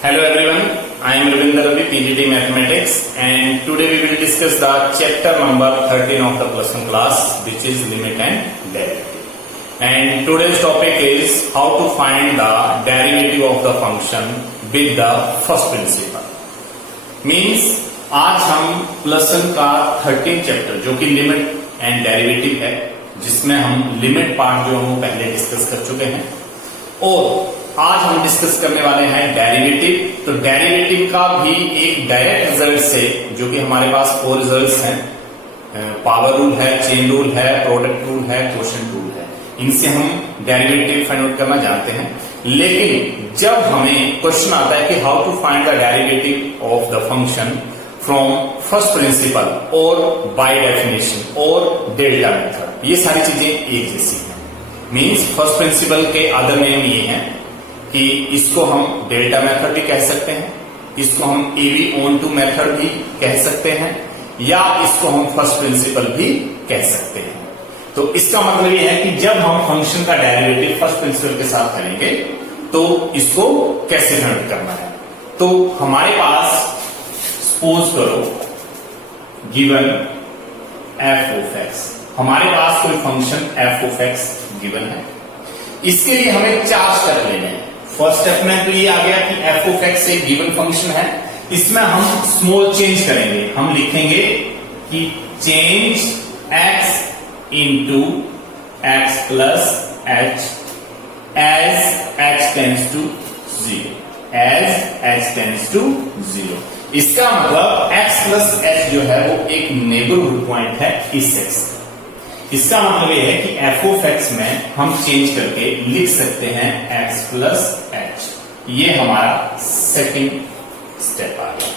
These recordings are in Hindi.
Hello everyone, I am Ravinder Ravi, PGT Mathematics, and today we will discuss the chapter number 13 of the plus one class, which is limit and derivative. And today's topic is how to find the derivative of the function with the first principle. Means आज हम प्लस वन का 13 चैप्टर जो कि लिमिट एंड डेरिवेटिव है, जिसमें हम लिमिट पार्ट जो हम पहले डिस्कस कर चुके हैं, और आज हम डिस्कस करने वाले हैं डेरिवेटिव। तो डेरिवेटिव का भी एक डायरेक्ट रिजल्ट से, जो कि हमारे पास 4 रिजल्ट्स हैं, पावर रूल है, चेन रूल है, प्रोडक्ट रूल है, क्वोशिएंट रूल है, इनसे हम डेरिवेटिव फाइंड आउट करना जानते हैं। लेकिन जब हमें क्वेश्चन आता है कि how to find the derivative of the function from first principle और बाय डेफिनेशन और डेल्टा मेथड, ये सारी चीजें एक जैसी हैं। मीन्स फर्स्ट प्रिंसिपल के अदर नेम ये हैं कि इसको हम डेल्टा मेथड भी कह सकते हैं, इसको हम एवी ऑन टू मेथड भी कह सकते हैं, या इसको हम फर्स्ट प्रिंसिपल भी कह सकते हैं। तो इसका मतलब ये है कि जब हम फंक्शन का डेरिवेटिव फर्स्ट प्रिंसिपल के साथ करेंगे तो इसको कैसे फाइंड करना है। तो हमारे पास सपोज करो गिवन एफ ऑफ एक्स, हमारे पास कोई function F of x given है। इसके लिए हमें 4 स्टेप लेने हैं। फर्स्ट स्टेप में तो ये आ गया कि एफ ऑफ एक्स एक गिवन फंक्शन है, इसमें हम स्मॉल चेंज करेंगे। हम लिखेंगे कि change x into x plus h as x tends to 0, as x tends to 0। इसका मतलब एक्स प्लस एच जो है वो एक नेबरहुड पॉइंट है इस एक्स का। इसका मतलब यह है कि एफ ऑफ एक्स में हम चेंज करके लिख सकते हैं एक्स प्लस एच। ये हमारा सेकंड स्टेप आ गया।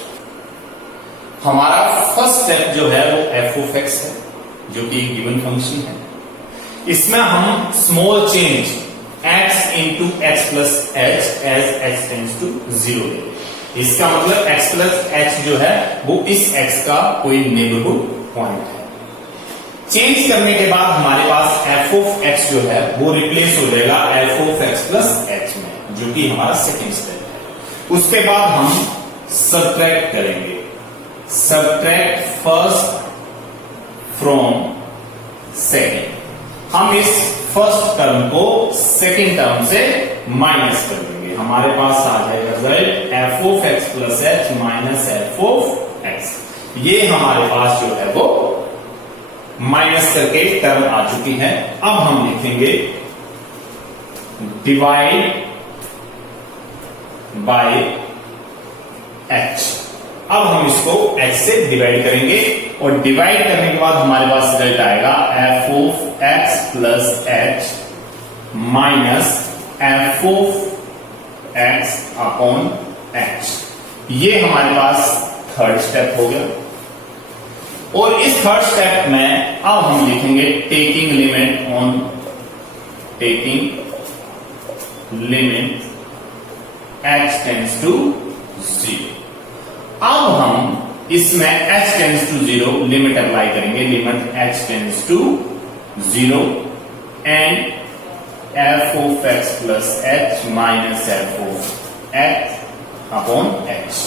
हमारा फर्स्ट स्टेप जो है वो एफ ऑफ एक्स है, जो कि गिवन फंक्शन है। इसमें हम small change x into x plus h as x tends to 0 ले। इसका मतलब एक्स प्लस एच जो है वो इस एक्स का कोई नेबरहुड पॉइंट है। चेंज करने के बाद हमारे पास एफ ऑफ एक्स जो है वो रिप्लेस हो जाएगा F of x plus H में, जो कि हमारा सेकेंड स्टेप है। उसके बाद हम सबट्रैक्ट करेंगे, सबट्रैक्ट फर्स्ट फ्रॉम सेकेंड। हम इस फर्स्ट टर्म को सेकेंड टर्म से माइनस कर देंगे। हमारे पास आ जाएगा result F of x plus h minus f of x. ये हमारे पास जो है वो माइनस करके टर्म आ चुकी है। अब हम लिखेंगे डिवाइड बाय एच। अब हम इसको एच से डिवाइड करेंगे, और डिवाइड करने के बाद हमारे पास रिजल्ट आएगा f of x plus h minus f of x upon H. ये हमारे पास थर्ड स्टेप हो गया। और इस थर्ड स्टेप में अब हम लिखेंगे taking limit on, taking limit h tends to 0। अब हम इसमें h tends to 0 limit apply करेंगे, limit h tends to 0 and f of x plus h minus f of x upon h।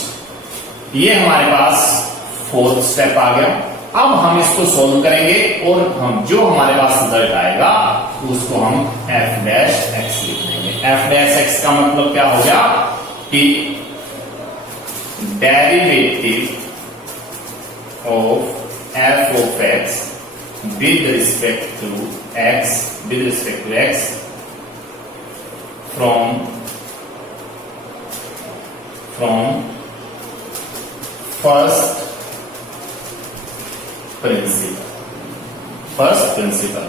ये हमारे पास फोर्थ स्टेप आ गया। अब हम इसको सोल्व करेंगे, और हम जो हमारे पास रिजल्ट आएगा उसको हम एफ डैश एक्स लिख देंगे। एफ डैश एक्स का मतलब क्या हो गया कि derivative of f of x with respect to x from first principle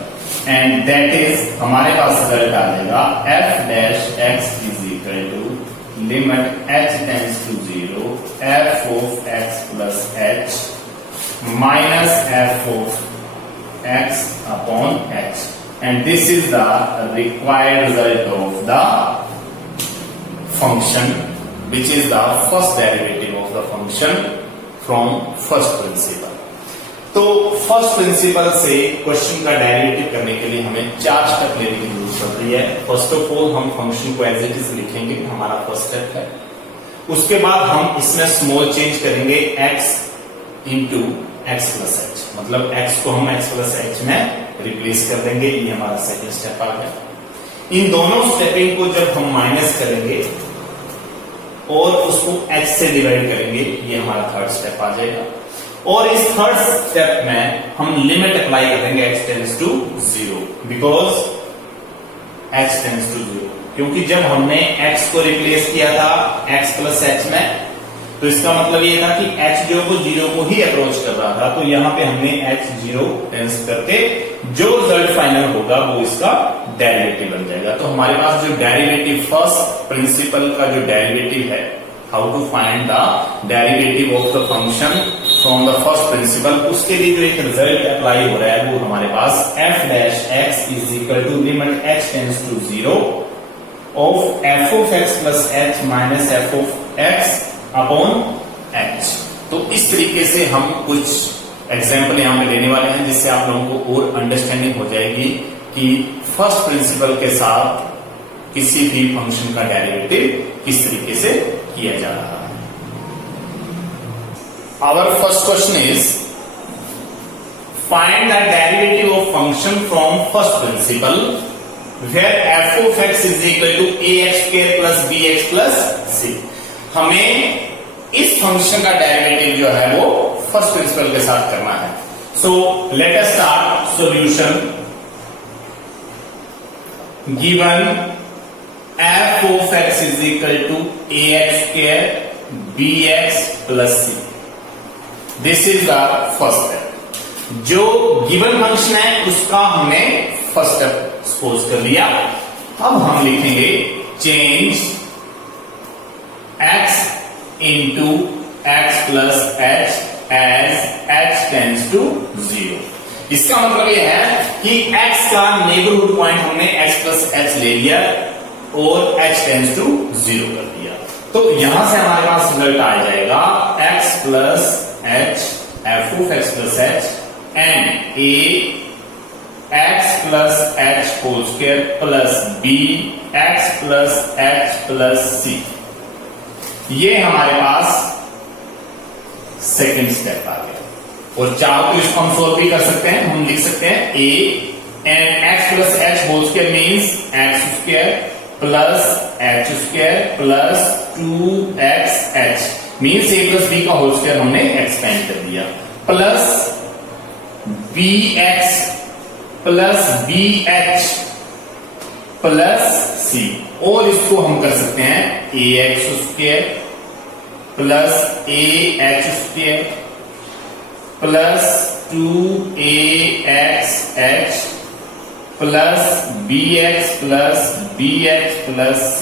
and that is, हमारे पास रिजल्ट आ जाएगा f dash x is equal to limit h tends to 0 f of x plus h minus f of x upon h, and this is the required result of the function which is the first derivative of the function from first principle। तो फर्स्ट प्रिंसिपल से क्वेश्चन का डेरिवेटिव करने के लिए हमें 4 स्टेप लेने की जरूरत पड़ रही है। फर्स्ट ऑफ ऑल हम फंक्शन को एज इट इज लिखेंगे, हमारा फर्स्ट स्टेप है। उसके बाद हम इसमें स्मॉल चेंज करेंगे x into x plus H, मतलब x को हम x प्लस एच में रिप्लेस कर देंगे। ये हमारा सेकंड स्टेप आ गया। इन दोनों स्टेपिंग को जब हम माइनस करेंगे और उसको h से डिवाइड करेंगे, ये हमारा थर्ड स्टेप आ जाएगा। और इस थर्ड स्टेप में हम लिमिट अप्लाई करेंगे x tends to 0, because h tends to 0, क्योंकि जब हमने x को रिप्लेस किया था x प्लस एच में, तो इसका मतलब ये था कि h जो को 0 को ही अप्रोच कर रहा था, तो यहां पे हमने h 0 टेंस करके जो रिजल्ट फाइनल होगा वो इसका डेरिवेटिव बन जाएगा। तो हमारे पास जो डेरिवेटिव, फर्स्ट प्रिंसिपल का जो डेरिवेटिव है, how to find the derivative of the function from the first principle, उसके लिए जो एक रिजल्ट अप्लाई हो रहा है वो हमारे पास f dash x is equal to limit h tends to 0 of f of x plus h minus f of x upon h। तो इस तरीके से हम कुछ एग्जाम्पल यहां पे लेने वाले हैं, जिससे आप लोगों को और अंडरस्टैंडिंग हो जाएगी कि फर्स्ट प्रिंसिपल के साथ किसी भी फंक्शन का डेरिवेटिव किस तरीके से किया जा रहा है। Our first question is find the derivative of function from first principle where f of x is equal to ax square plus bx plus c। हमें इस फंक्शन का डेरिवेटिव जो है वो फर्स्ट प्रिंसिपल के साथ करना है। So let us start solution. Given f of x is equal to ax square bx plus c, this is the first step. जो गिवन फंक्शन है उसका हमने फर्स्ट स्टेप सपोज कर लिया। अब हम लिखेंगे change x into x plus h as h tends to 0। इसका मतलब यह है कि x का नेबरहुड पॉइंट हमने x प्लस एच ले लिया और h टेंस टू 0 कर दिया। तो यहां से हमारे पास रिजल्ट आ जाएगा x plus h f of x plus h and a x plus h whole square plus b x plus h plus c। ये हमारे पास सेकंड स्टेप आ गया। और चाहो तो इसको हम सोल्व भी कर सकते हैं। हम लिख सकते हैं a and x plus h whole square means x square plus h square plus 2xh means a plus b का होल स्क्वायर हमने एक्सपेंड कर दिया, plus bx plus bh plus c। और इसको हम कर सकते हैं ax square plus ah square plus 2axh plus bx plus bh plus c।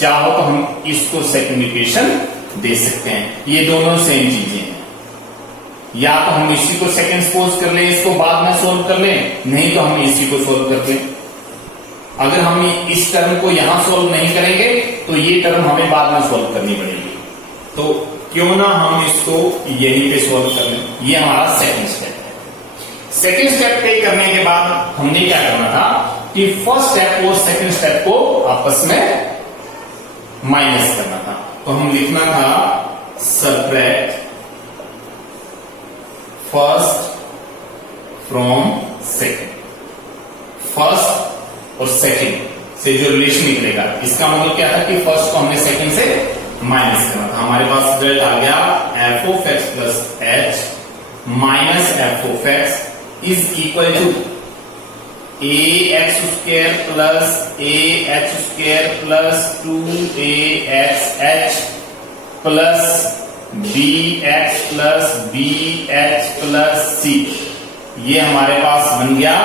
चाहो तो हम इसको सेकंड इक्वेशन दे सकते हैं। ये दोनों सेम चीजें हैं। या तो हम इसी को सेकंड सपोज कर लें, इसको बाद में सोल्व कर लें, नहीं तो हम इसी को सोल्व कर लें। अगर हम इस टर्म को यहां सोल्व नहीं करेंगे तो ये टर्म हमें बाद में सोल्व करनी पड़ेगी। तो क्यों ना हम इसको यहीं पे सोल्व कर लें। ये हमारा सेकंड स्टेप है। सेकंड स्टेप पे करने के बाद हमने क्या करना था कि फर्स्ट स्टेप और सेकंड स्टेप को आपस में माइनस करना था। तो हम लिखना था subtract first from second. First और सेकंड से जो रिलेशन निकलेगा, इसका मतलब क्या था कि फर्स्ट को हमने सेकंड से माइनस करना था। हमारे पास रिजल्ट आ गया f of x plus h minus f of x is equal to ax square plus ah square plus 2axh plus bx plus bh plus c। ये हमारे पास बन गया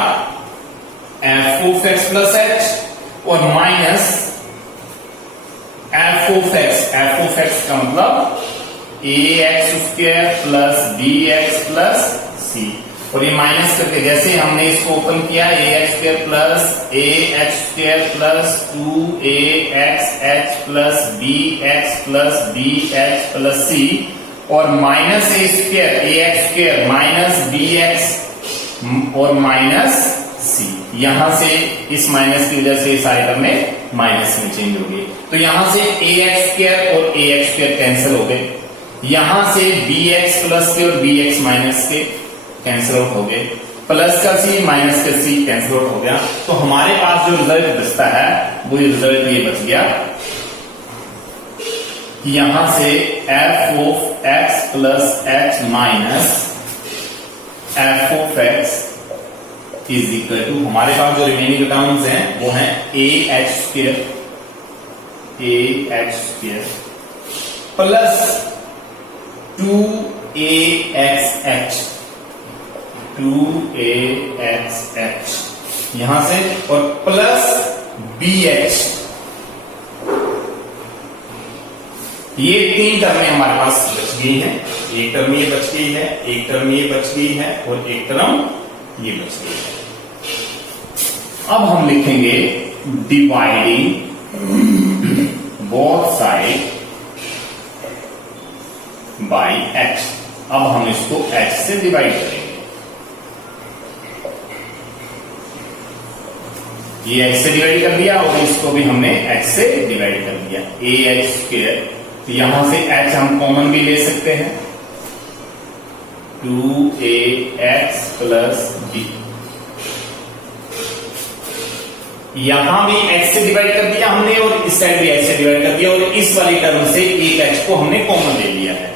f of x plus h और माइनस f ऑफ x का मतलब ax square plus bx plus c। और ये माइनस करके जैसे हमने इसको ओपन किया ax square plus ah square plus 2axh plus bx plus bh plus c और minus a square ax square minus bx और माइनस c। यहां से इस माइनस की वजह से इस आइटम में माइनस में चेंज हो गई, तो यहां से ax स्क्वायर और ax स्क्वायर कैंसिल हो गए, यहां से bx प्लस के और bx माइनस के कैंसिल आउट हो गए, प्लस का c माइनस का c कैंसिल आउट हो गया। तो हमारे पास जो रिजल्ट बचता है वो रिजल्ट ये बच गया, यहां से f of x plus h minus f of x is equal to, हमारे पास जो रिमेनिंग टर्म्स हैं वो हैं ah स्क्वायर प्लस 2axh यहां से, और प्लस bh, ये तीन टर्में हमारे पास बच गई हैं। एक टर्म ये बच गई है, एक टर्म ये बच गई है और एक टर्म ये बच गई है। अब हम लिखेंगे dividing both side by h। अब हम इसको h से डिवाइड करेंगे, ये h से डिवाइड कर दिया और इसको भी हमने h से डिवाइड कर दिया, ah स्क्वायर। तो यहां से h हम कॉमन भी ले सकते हैं, 2ax प्लस b, यहां भी h से डिवाइड कर दिया हमने और इस साइड भी h से डिवाइड कर दिया, और इस वाली टर्म से एक h को हमने कॉमन ले लिया है।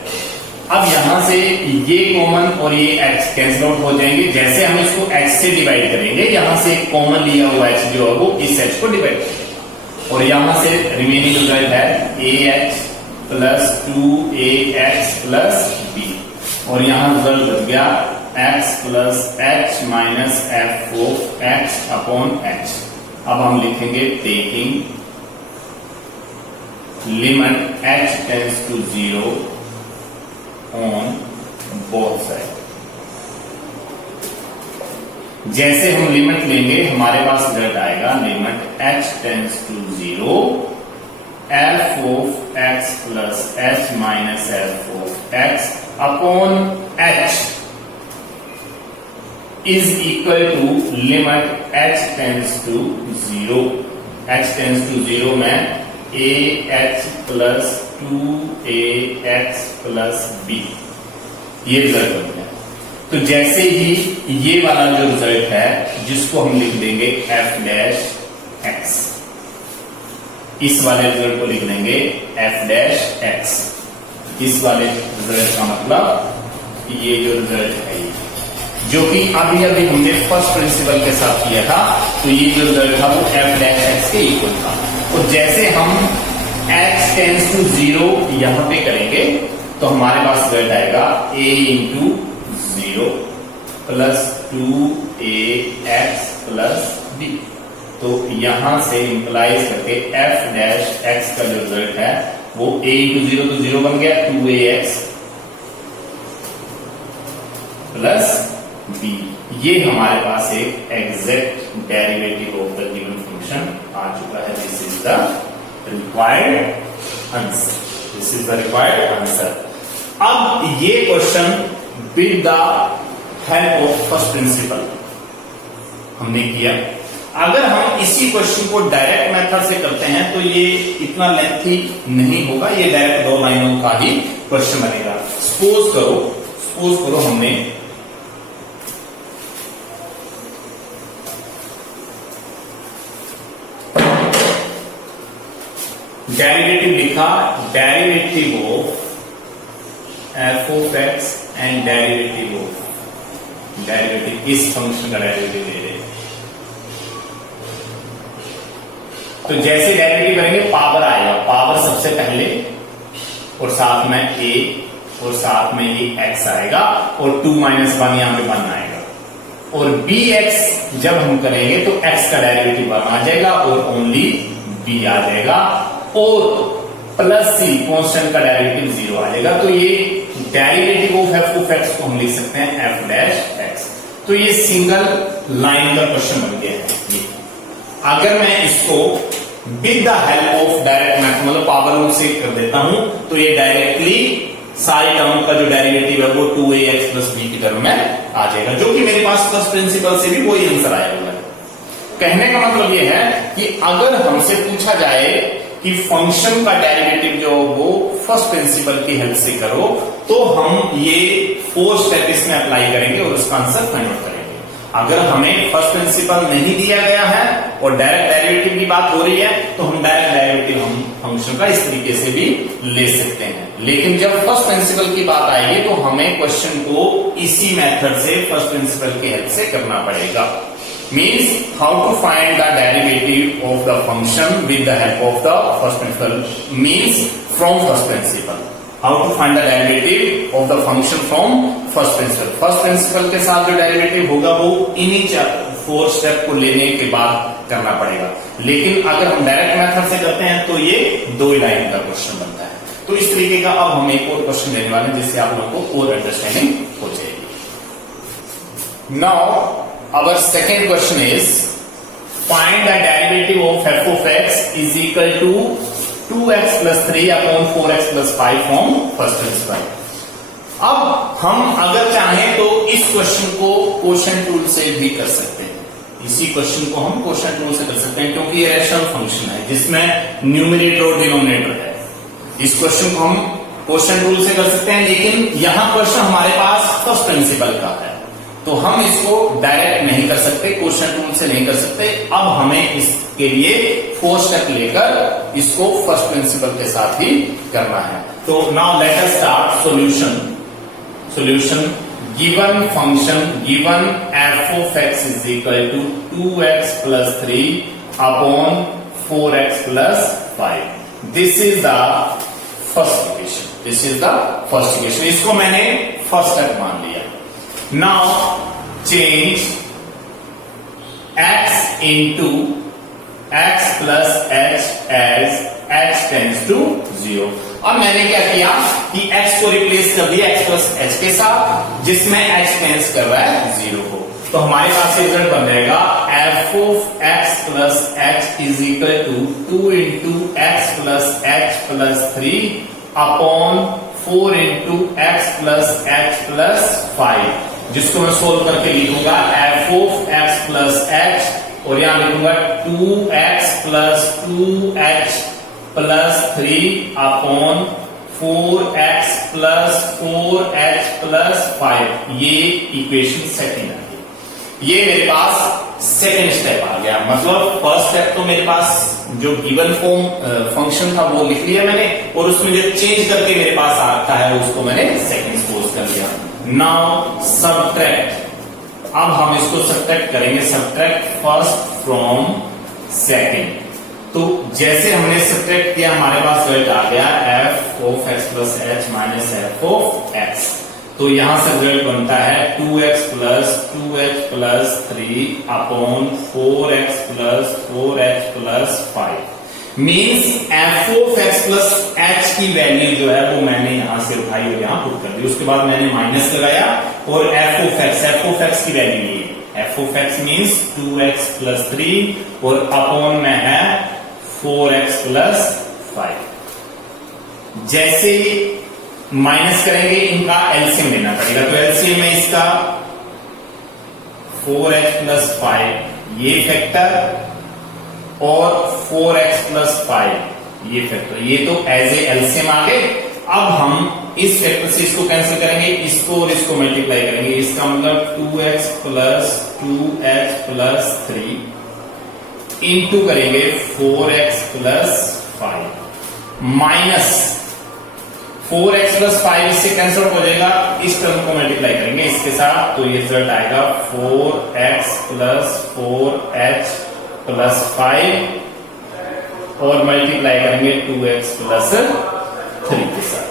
अब यहां से ये कॉमन और ये h कैंसिल आउट हो जाएंगे, जैसे हम इसको h से डिवाइड करेंगे यहां से कॉमन लिया हुआ h जो है वो इस h को डिवाइड करेगा, और यहां से रिमेनिंग रिजल्ट है ah plus 2ax plus b, और यहां रिजल्ट बच गया x plus h minus f of x upon h। अब हम लिखेंगे taking limit h tends to 0 on both side. जैसे हम लिमिट लेंगे हमारे पास रिजल्ट आएगा limit h tends to 0 f of x plus h minus f of x upon h is equal to limit h tends to 0, h tends to 0 में ah plus 2ax plus b, ये रिजल्ट बन गया। तो जैसे ही ये वाला जो रिजल्ट है जिसको हम लिख देंगे f डैश x, इस वाले रिजल्ट को लिख देंगे f डैश x, इस वाले रिजल्ट का मतलब ये जो रिजल्ट है जो कि अभी अभी हमने फर्स्ट प्रिंसिपल के साथ किया था, तो ये जो रिजल्ट था वो f डैश x के इक्वल था। और जैसे हम x टेंड्स टू 0 यहां पे करेंगे तो हमारे पास रिजल्ट आएगा a into 0 plus 2ax plus b। तो यहां से इंप्लाइज करके f डैश x का जो रिजल्ट है वो a इंटू 0 तो 0 बन गया, 2ax प्लस b, ये हमारे पास एक exact derivative of the given function आ चुका है। This is the required answer, this is the required answer. अब ये question with the help of first principle हमने किया। अगर हम इसी क्वेश्चन को डायरेक्ट मेथड से करते हैं तो ये इतना लेंथी नहीं होगा, ये डायरेक्ट 2 लाइनों का ही क्वेश्चन बनेगा। सपोज करो हमने डेरिवेटिव लिखा, derivative of f of x and derivative इस फंक्शन का डेरिवेटिव ले रहे हैं। तो जैसे डेरिवेटिव करेंगे पावर आएगा, पावर सबसे पहले और साथ में a और साथ में ये x आएगा और 2 माइनस 1 यहां पे 1 आएगा, और bx जब हम करेंगे तो x का डेरिवेटिव 1 आ जाएगा और ओनली b आ जाएगा, और प्लस c कांस्टेंट का डेरिवेटिव 0 आ जाएगा। तो ये derivative of f of x को हम लिख सकते हैं f डैश x। तो ये सिंगल लाइन का क्वेश्चन बन गया है। ये अगर मैं इसको with the help of direct math मतलब पावर रूल से कर देता हूं तो ये डायरेक्टली सारी टर्म का जो डेरिवेटिव है वो 2ax प्लस b की टर्म में आ जाएगा, जो कि मेरे पास फर्स्ट प्रिंसिपल से भी वही आंसर आया हुआ है। कहने का मतलब ये है कि अगर हमसे पूछा जाए कि फंक्शन का डेरिवेटिव जो वो फर्स्ट प्रिंसिपल की हेल्प से करो, तो हम ये 4 स्टेप इसमें अप्लाई करेंगे और उसका आंसर फाइंड आउट करेंगे। अगर हमें फर्स्ट प्रिंसिपल नहीं दिया गया है और डायरेक्ट डेरिवेटिव की बात हो रही है, तो हम डायरेक्ट डेरिवेटिव हम फंक्शन का इस तरीके से भी ले सकते हैं। लेकिन जब फर्स्ट प्रिंसिपल की बात आएगी तो हमें क्वेश्चन को इसी मेथड से फर्स्ट प्रिंसिपल की हेल्प से करना पड़ेगा। Means how to find the derivative of the function with the help of the first principle, means from first principle. How to find the derivative of the function from first principle. First principle के साथ जो डेरिवेटिव होगा वो इन्हीं 4 स्टेप को लेने के बाद करना पड़ेगा। लेकिन अगर हम डायरेक्ट मेथड से करते हैं तो ये 2 लाइन का क्वेश्चन बनता है। तो इस तरीके का अब हम एक और क्वेश्चन लेने वाले हैं जिससे आप लोगों को और अंडरस्टैंडिंग हो जाएगी। Now our second question is find the derivative of f of x is equal to 2x plus 3 upon 4x plus 5 from first principle। अब हम अगर चाहें तो इस क्वेश्चन को क्वोशिएंट रूल से भी कर सकते हैं। इसी क्वेश्चन को हम क्वोशिएंट रूल से कर सकते हैं क्योंकि ये रैशनल फंक्शन है जिसमें न्यूमरेटर और डिनोमिनेटर है। इस क्वेश्चन को हम क्वोशिएंट रूल से कर सकते हैं, लेकिन यहां क्वेश्चन हमारे पास फर्स्ट प्रिंसिपल का है तो हम इसको डायरेक्ट नहीं कर सकते, क्वोशिएंट रूल से नहीं कर सकते। अब हमें इसके लिए 4 स्टेप लेकर इसको फर्स्ट प्रिंसिपल के साथ ही करना है। तो now let us start solution. Given function given f of x is equal to 2x plus 3 upon 4x plus 5। This is the first equation. इसको मैंने फर्स्ट स्टेप मान लिया। Now change x into x plus h as h tends to 0। अब मैंने क्या किया कि x को रिप्लेस कर दिया x plus h के साथ जिसमें h टेंस कर रहा है 0 को। तो हमारे पास रिजल्ट बन जाएगा f of x plus h is equal to 2 into x plus h plus 3 upon 4 into x plus h plus 5, जिसको मैं सोल्व करके लिखूंगा f of x plus h और यहां लिखूंगा 2x plus 2h plus 3 upon 4x plus 4h plus 5। ये इक्वेशन सेकंड आ गई। ये मेरे पास सेकंड स्टेप आ गया। मतलब फर्स्ट स्टेप तो मेरे पास जो गिवन फॉर्म फंक्शन था वो लिख लिया मैंने और उसमें जो चेंज करके मेरे पास आता है उसको मैंने सेकंड सपोज कर लिया। Now subtract. अब हम इसको सब्ट्रैक्ट करेंगे, सब्ट्रैक्ट फर्स्ट फ्रॉम सेकंड। तो जैसे हमने सब्ट्रैक्ट किया हमारे पास रिजल्ट आ गया f of x plus h minus f of x। तो यहां से रिजल्ट बनता है 2x plus 2h plus 3 upon 4x plus 4h plus 5। Means f of x plus h की वैल्यू जो है वो मैंने यहां से उठाई और यहां पुट कर दी। उसके बाद मैंने माइनस लगाया और f of x की वैल्यू ली। f of x means 2x plus 3 और अपॉन में है 4x plus 5। जैसे माइनस करेंगे इनका एलसीएम लेना पड़ेगा। तो एलसीएम में इसका 4x plus 5 ये फैक्टर और 4x plus 5 ये फैक्टर, ये तो एज ए एलसीएम आ गए। अब हम इस फैक्टर से इसको कैंसिल करेंगे, इसको और इसको मल्टीप्लाई करेंगे। इसका मतलब 2x plus 2h plus 3 into करेंगे 4x plus 5 minus 4x plus 5 इससे कैंसिल हो जाएगा। इस टर्म को मल्टीप्लाई करेंगे इसके साथ तो ये रिजल्ट आएगा 4x plus 4h plus 5 और मल्टीप्लाई करेंगे 2x plus 3 के साथ।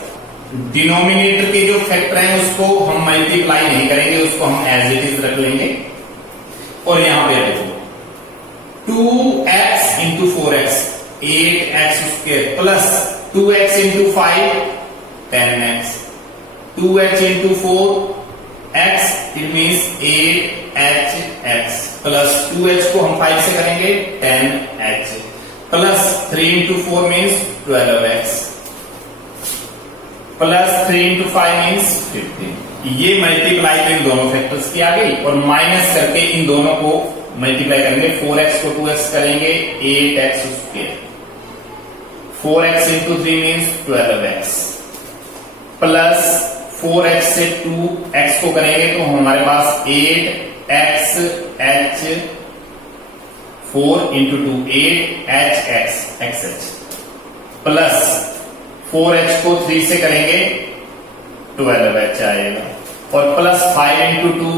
डिनोमिनेटर के जो फैक्टर हैं उसको हम मल्टीप्लाई नहीं करेंगे, उसको हम एज इट इज रख लेंगे और यहां पे देखो 2x इंटू 4x 8x उसके plus 2x into 5 10x 2h into 4x it means 8hx plus 2h को हम 5 से करेंगे 10h plus 3 into 4 means 12x plus 3 into 5 means 15। ये मल्टीप्लाई तो इन दोनों फैक्टर्स की आ गई और माइनस करके इन दोनों को मल्टीप्लाई करेंगे, 4x को 2x करेंगे 8x square, 4x into 3 means 12x, plus 4x से 2x को करेंगे तो हमारे पास 8x h 4 into 2 8h x plus 4h को 3 से करेंगे 12h आएगा, और plus 5 into 2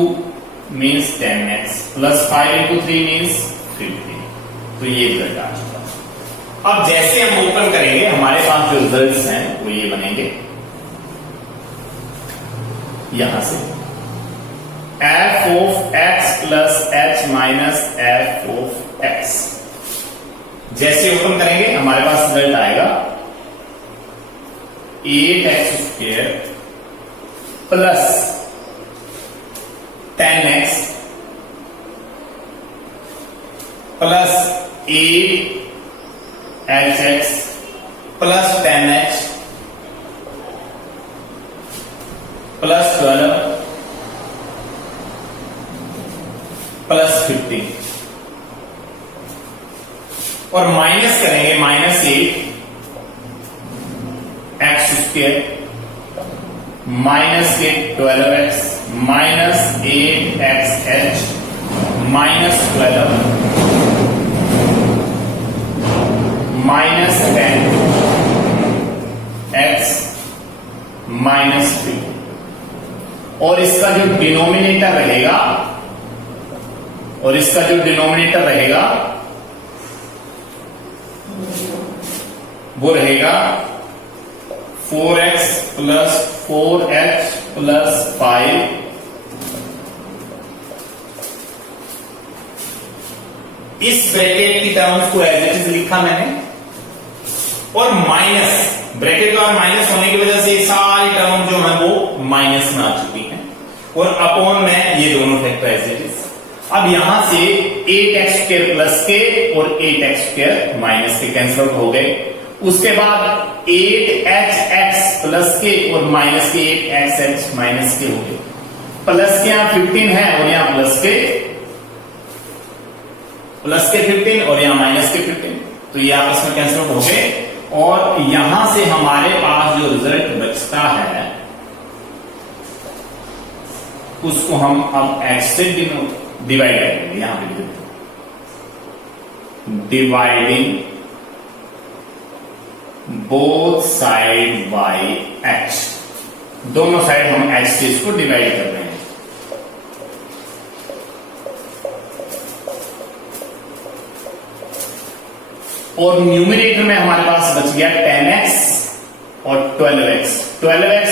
means 10x, plus 5 into 3 means 50। तो ये रिजल्ट आ चुका। अब जैसे हम ओपन करेंगे हमारे पास जो रिजल्ट्स हैं वो ये बनेंगे, यहां से f of x plus h minus f of x। जैसे ओपन करेंगे हमारे पास रिजल्ट आएगा 8x square plus 10x plus 8hx plus 10h plus 12 plus 15, और माइनस करेंगे minus 8x square minus 12x minus 8xh minus 12 minus 10x minus 3, और इसका जो डिनोमिनेटर रहेगा वो रहेगा 4x प्लस 4h प्लस 5 इस ब्रैकेट की टर्म्स को एज इट इज लिखा मैंने, और माइनस ब्रैकेट का माइनस होने की वजह से सारी टर्म जो है वो माइनस में आ चुकी है, और अपॉन में ये दोनों फैक्टर एज इट इज। अब यहां से 8x स्क्वायर प्लस के और 8x स्क्वायर माइनस के कैंसिल आउट हो गए, उसके बाद 8hx प्लस के और माइनस के 8xh माइनस के हो गए, प्लस के यहां 15 है और यहां प्लस के 15 और यहां माइनस के 15, तो ये आपस में कैंसिल आउट हो गए, और यहां से हमारे पास जो रिजल्ट बचता है उसको हम अब x से डिवाइड करेंगे, यहां पे dividing both side by h, दोनों साइड हम h से इसको डिवाइड कर रहे हैं। और न्यूमरेटर में हमारे पास बच गया 10x और 12x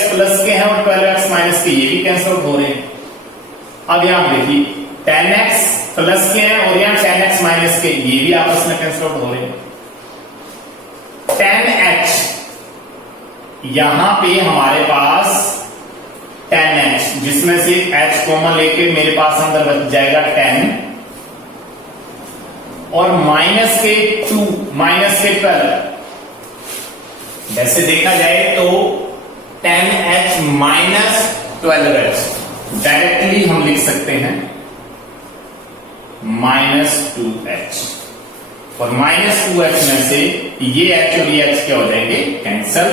प्लस के हैं और 12x माइनस के, ये भी कैंसिल आउट हो रहे हैं। अब यहां देखिए 10x प्लस के हैं और यहां 10x माइनस के, ये भी आपस में कैंसिल आउट हो रहे हैं। 10h यहां पे हमारे पास 10h, जिसमें से h कॉमन लेके मेरे पास अंदर बच जाएगा 10, और माइनस के 2 माइनस के 12, वैसे देखा जाए तो 10h माइनस 12h डायरेक्टली हम लिख सकते हैं माइनस 2h, और माइनस 2h में से ये h और ये h क्या हो जाएंगे, कैंसल।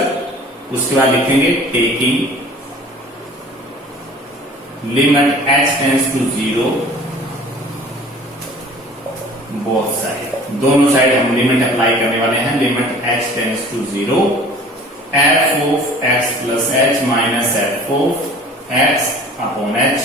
उसके बाद लिखेंगे taking limit h tends to 0 both side, दोनों साइड हम लिमिट अप्लाई करने वाले हैं, limit h tends to 0 f of x plus h minus f of x upon h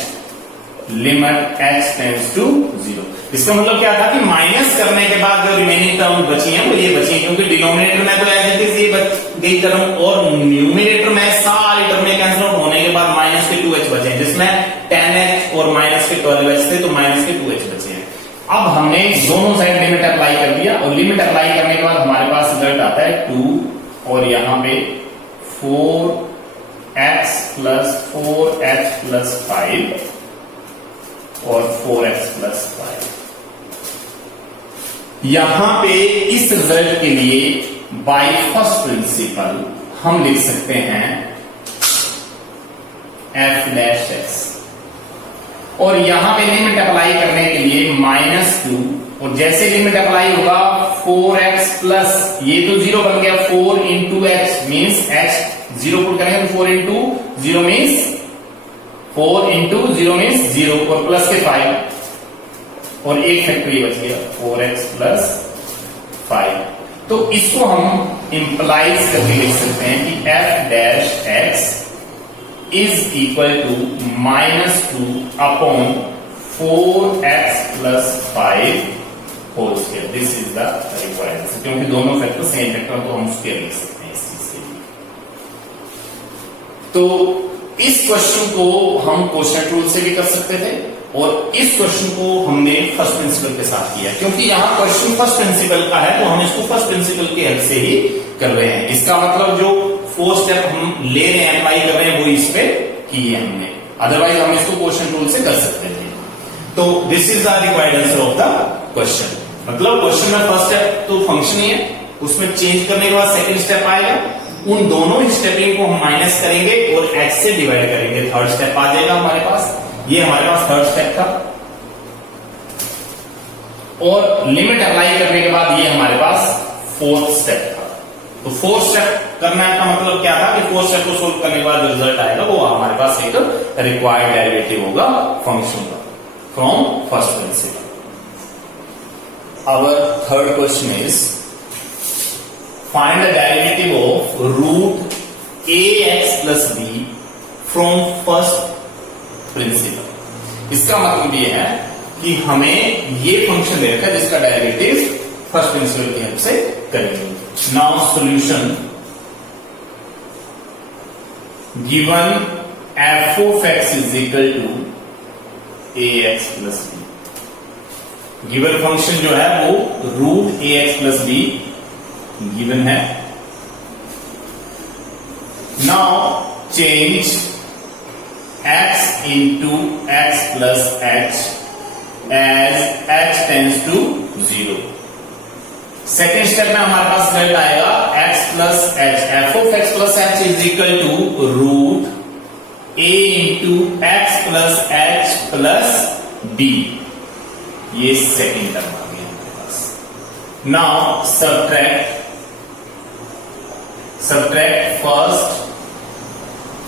limit h tends to 0। इसका मतलब क्या था कि माइनस करने के बाद जो रिमेनिंग टर्म बची हैं वो ये बची, क्योंकि डिनोमिनेटर में तो एज इट इज ये बच गई टर्म, और न्यूमरेटर में सारी टर्में कैंसिल आउट होने के बाद माइनस के 2h बचे, जिसमें 10h और माइनस के 12h थे, तो माइनस के 2h बचे हैं। अब हमने दोनों साइड लिमिट अप्लाई कर दिया, और लिमिट अप्लाई करने के बाद हमारे पास रिजल्ट आता है 2, और यहां पे 4x प्लस 4h प्लस 5 और 4x प्लस 5। यहां पे इस रिजल्ट के लिए बाय फर्स्ट प्रिंसिपल हम लिख सकते हैं f डैश x। और यहां पे लिमिट अप्लाई करने के लिए -2, और जैसे लिमिट अप्लाई होगा 4x प्लस ये तो 0 बन गया, 4 into x means x 0 put करेंगे तो 4 इंटू 0 मीन्स 4 इंटू 0 मीन्स 0 और प्लस के 5 और एक फैक्टरी बच गया 4x प्लस 5। तो इसको हम इंप्लाइज करके लिख सकते हैं कि f dash x is equal to -2 upon 4x plus 5 whole square. This is the required, क्योंकि दोनों फैक्टर सेम फैक्टर तो हम स्क्वायर लिख सकते हैं इस चीज से। तो इस क्वेश्चन को हम क्वोशंट रूल से भी कर सकते थे और इस क्वेश्चन को हमने फर्स्ट प्रिंसिपल के साथ किया, क्योंकि यहाँ क्वेश्चन फर्स्ट प्रिंसिपल का है तो हम इसको फर्स्ट प्रिंसिपल की हेल्प से ही कर रहे हैं। इसका मतलब जो 4 स्टेप हम ले रहे हैं, अप्लाई कर रहे हैं, वो इस पे किए हमने, अदरवाइज हम इसको क्वोशंट रूल से कर सकते थे। तो this is the required answer of the question. मतलब क्वेश्चन में फर्स्ट स्टेप तो फंक्शन ही है, उसमें चेंज करने के बाद सेकंड स्टेप आएगा, उन दोनों ही स्टेपिंग को हम माइनस करेंगे और x से डिवाइड करेंगे, थर्ड स्टेप आ जाएगा हमारे पास। ये हमारे पास थर्ड स्टेप था, और लिमिट अप्लाई करने के बाद ये हमारे पास फोर्थ स्टेप था। तो फोर्थ स्टेप करने का मतलब क्या था कि फोर्थ स्टेप को सोल्व करने के बाद जो रिजल्ट आएगा वो हमारे पास एक रिक्वायर्ड डेरिवेटिव होगा फंक्शन का from first principal. Our third question is find the derivative of root ax plus b from first principle। इसका मतलब ये है कि हमें ये फंक्शन दे रखा है जिसका डेरिवेटिव फर्स्ट प्रिंसिपल की हेल्प से करेंगे। Now solution, given f of x is equal to ax plus b, given function जो है वो root ax plus b given है। Now change x into x plus h as h tends to 0। Second step में हमारे पास रिजल्ट आएगा x plus h, f of x plus h is equal to root a into x plus h plus b. ये सेकेंड टर्म आ गया हमारे पास। Now subtract first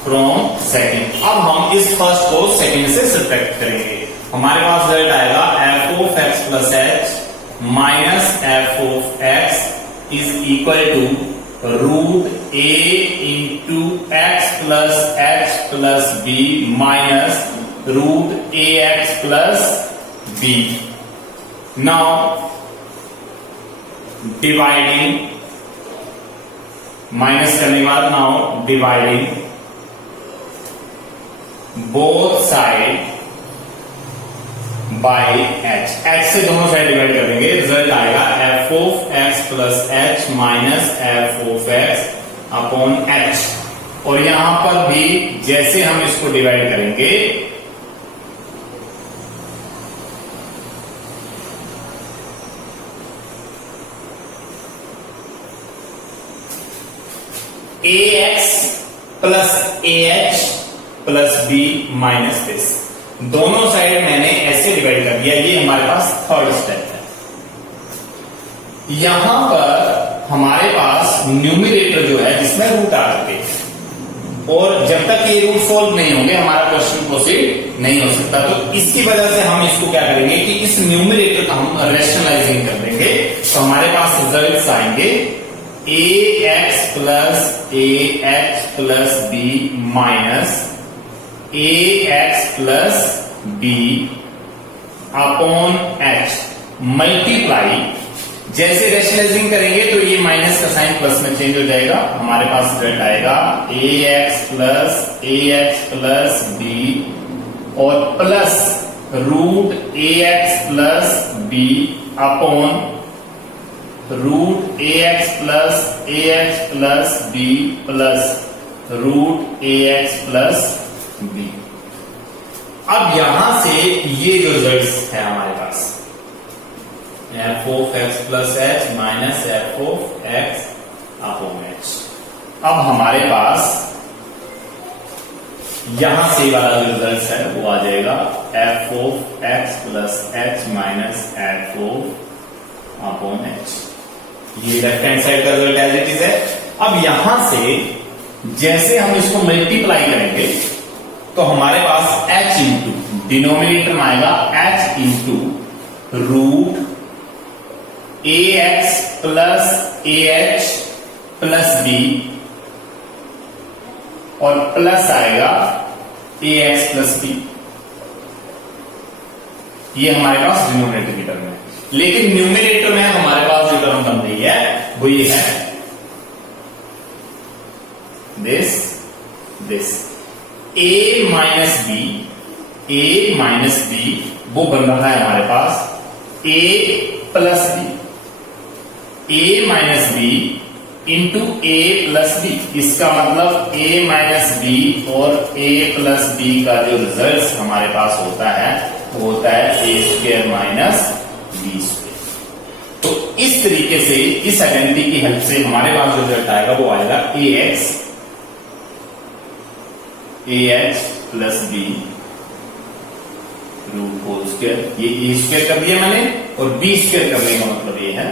from second. अब हम इस फर्स्ट को सेकेंड से सब्ट्रैक्ट करेंगे, हमारे पास रिजल्ट आएगा f of x plus h minus f of x is equal to root a into x plus h plus b minus root a x plus b. Now dividing, minus करने के बाद now dividing both side by h, h से दोनों साइड डिवाइड कर देंगे, रिजल्ट आएगा f of x plus h minus f of x upon h। और यहां पर भी जैसे हम इसको डिवाइड करेंगे ax plus ah plus b minus this, दोनों साइड मैंने ऐसे डिवाइड कर दिया। ये हमारे पास थर्ड स्टेप है। यहां पर हमारे पास न्यूमरेटर जो है जिसमें रूट आ चुके हैं, और जब तक ये रूट सॉल्व नहीं होंगे हमारा क्वेश्चन प्रोसीड नहीं हो सकता। तो इसकी वजह से हम इसको क्या करेंगे कि इस न्यूमरेटर का हम रैशनलाइजिंग कर देंगे, तो हमारे पास रिजल्ट्स आएंगे ax plus b minus ax plus b upon h multiply, जैसे रैशनलाइजिंग करेंगे तो ये माइनस का साइन प्लस में चेंज हो जाएगा, हमारे पास रिजल्ट आएगा ax प्लस b और plus root ax plus b upon root ax plus b plus root ax plus b। अब यहां से ये जो रिजल्ट्स है हमारे पास f of x plus h minus f of x upon h, अब हमारे पास यहां से वाला जो रिजल्ट है वो आ जाएगा F of x plus h minus f of upon H. ये लेफ्ट हैंड साइड का रिजल्ट एज इट इज है। अब यहां से जैसे हम इसको मल्टीप्लाई करेंगे तो हमारे पास h इंटू डिनोमिनेटर में आएगा h into root a x plus a h plus b और प्लस आएगा ए एक्स प्लस बी। ये हमारे पास डिनोमिनेटर की टर्म है, लेकिन न्यूमिनेटर में हमारे पास जो टर्म बन रही है वो ये है दिस a माइनस बी वो बन रहा है हमारे पास a plus b, a minus b into a plus b. इसका मतलब a माइनस बी और a प्लस बी का जो रिजल्ट हमारे पास होता है वो होता है a square minus b square. तो इस तरीके से इस आइडेंटिटी की हेल्प से हमारे पास जो रिजल्ट आएगा वो आएगा ax plus b root whole square. ये ए स्क्वायर कर दिया मैंने और बी स्क्वायर करने का मतलब ये है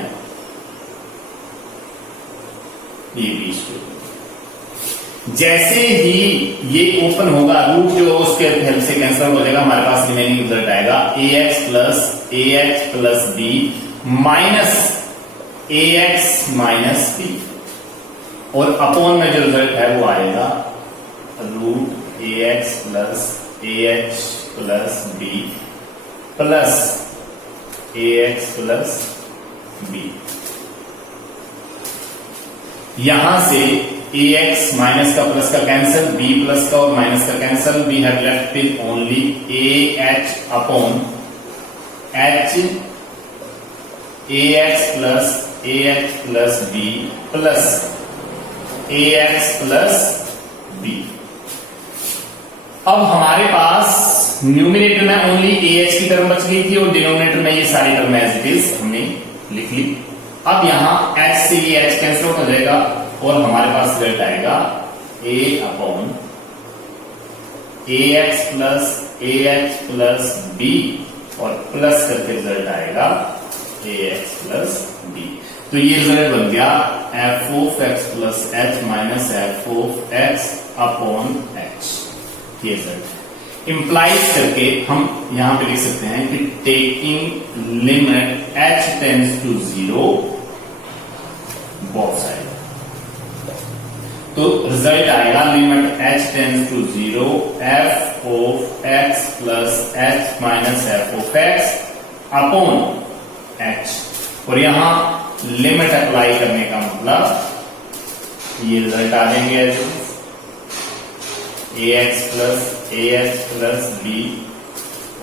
ये बी स्क्वायर। जैसे ही ये ओपन होगा रूट जो उसके हेल्प से कैंसिल हो जाएगा, हमारे पास रिमेनिंग रिजल्ट आएगा ax plus b minus ax minus b और अपॉन में जो रिजल्ट है वो आएगा root ax plus ah plus b plus ax plus b। यहां से ax माइनस का प्लस का कैंसिल, b प्लस का और माइनस का cancel, we have left with only ah upon h ax plus b plus ax plus b। अब हमारे पास न्यूमिनेटर में ओनली ah की टर्म बच गई थी और डिनोमिनेटर में ये सारी टर्म एज इट इज हमने लिख ली। अब यहां h से ये h कैंसिल हो जाएगा और हमारे पास रिजल्ट आएगा a upon ax plus b और प्लस करके रिजल्ट आएगा ax प्लस b। तो ये रिजल्ट बन गया f of x plus h minus f of x upon h। ये रिजल्ट इंप्लाइज करके हम यहां पे लिख सकते हैं कि taking limit h tends to 0 both side, तो रिजल्ट आएगा limit h tends to 0 f of x plus h minus f of x upon h। और यहां लिमिट अप्लाई करने का मतलब ये रिजल्ट आ जाएंगे ax प्लस b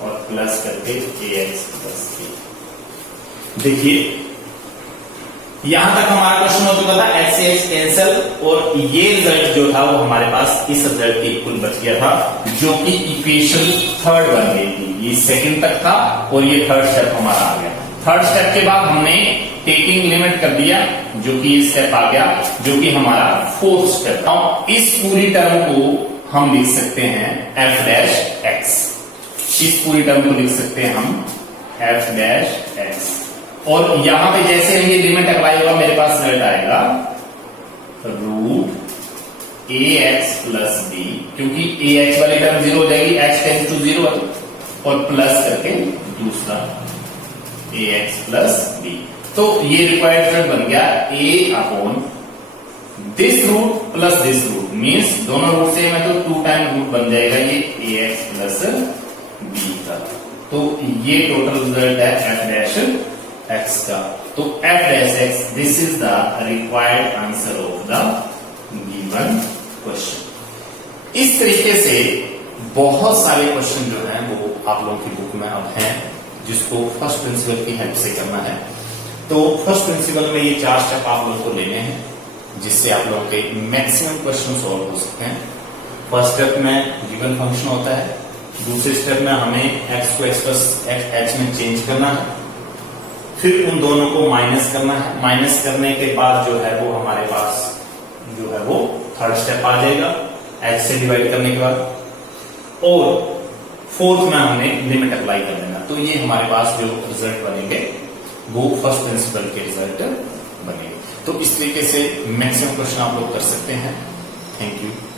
और प्लस करके ax प्लस b। देखिए यहां तक हमारा क्वेश्चन हो चुका था, x से x कैंसिल और ये रिजल्ट जो था वो हमारे पास इस रिजल्ट के इक्वल बच गया था, जो कि इक्वेशन थर्ड बन गई थी। ये सेकंड तक था और ये थर्ड स्टेप हमारा आ गया। थर्ड स्टेप के बाद हमने टेकिंग लिमिट कर दिया जो कि ये स्टेप आ गया, जो कि हमारा फोर्थ स्टेप था। इस पूरी टर्म को हम लिख सकते हैं f डैश x, इस पूरी टर्म को लिख सकते हैं हम f डैश x। और यहां पे जैसे ये लिमिट अप्लाई होगा मेरे पास रिजल्ट आएगा रूट ax प्लस b, क्योंकि ax वाली टर्म 0 हो जाएगी, h टेंड्स टू 0 और प्लस करके दूसरा ax प्लस b। तो ये रिक्वायर्ड रिजल्ट बन गया a upon this root plus this root, means दोनों रूट सेम है तो 2 टाइम रूट बन जाएगा ये ax प्लस b का। तो ये टोटल रिजल्ट है f डैश x का। तो f dash x this is the required answer of the given question. इस तरीके से बहुत सारे क्वेश्चन जो हैं वो आप लोगों की बुक में अब हैं, जिसको फर्स्ट प्रिंसिपल की हेल्प से करना है। तो फर्स्ट प्रिंसिपल में ये 4 स्टेप आप लोगों को लेने हैं, जिससे आप लोगों के मैक्सिमम क्वेश्चन सॉल्व हो सकते हैं। फर्स्ट स्टेप में गिवन फंक्शन होता है, दूसरे स्टेप में हमें x को x प्लस h में चेंज करना है, फिर उन दोनों को माइनस करना है। माइनस करने के बाद जो है वो हमारे पास जो है वो थर्ड स्टेप आ जाएगा h से डिवाइड करने के बाद। और फोर्थ में हमने लिमिट अप्लाई कर देना। तो ये हमारे पास जो रिजल्ट बनेंगे वो फर्स्ट प्रिंसिपल के रिजल्ट बनेंगे। तो इस तरीके से मैक्सिमम क्वेश्चन आप लोग कर सकते हैं। Thank you.